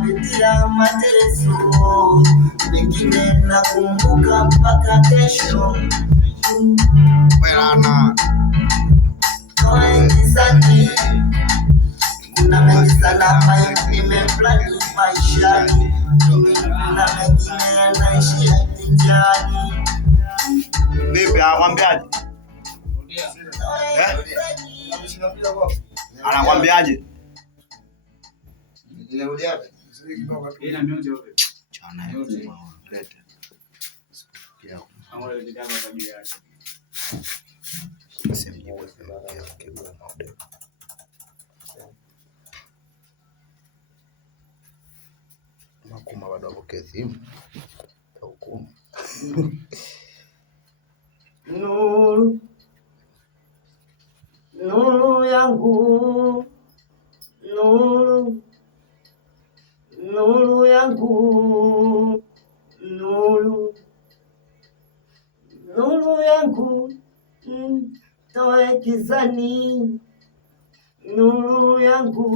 napitia mateso, mengine nakumbuka mpaka kesho. Toe gizani, kuna mengi sana ambayo nimeplani maishani, kuna mengine yanaishia njiani. Vipi anakwambiaje? Anakwambiaje? Makuma bado apokea simu. Nuru, nuru yangu, nuru, nuru yangu, nuru, nuru yangu, toe gizani, nuru yangu.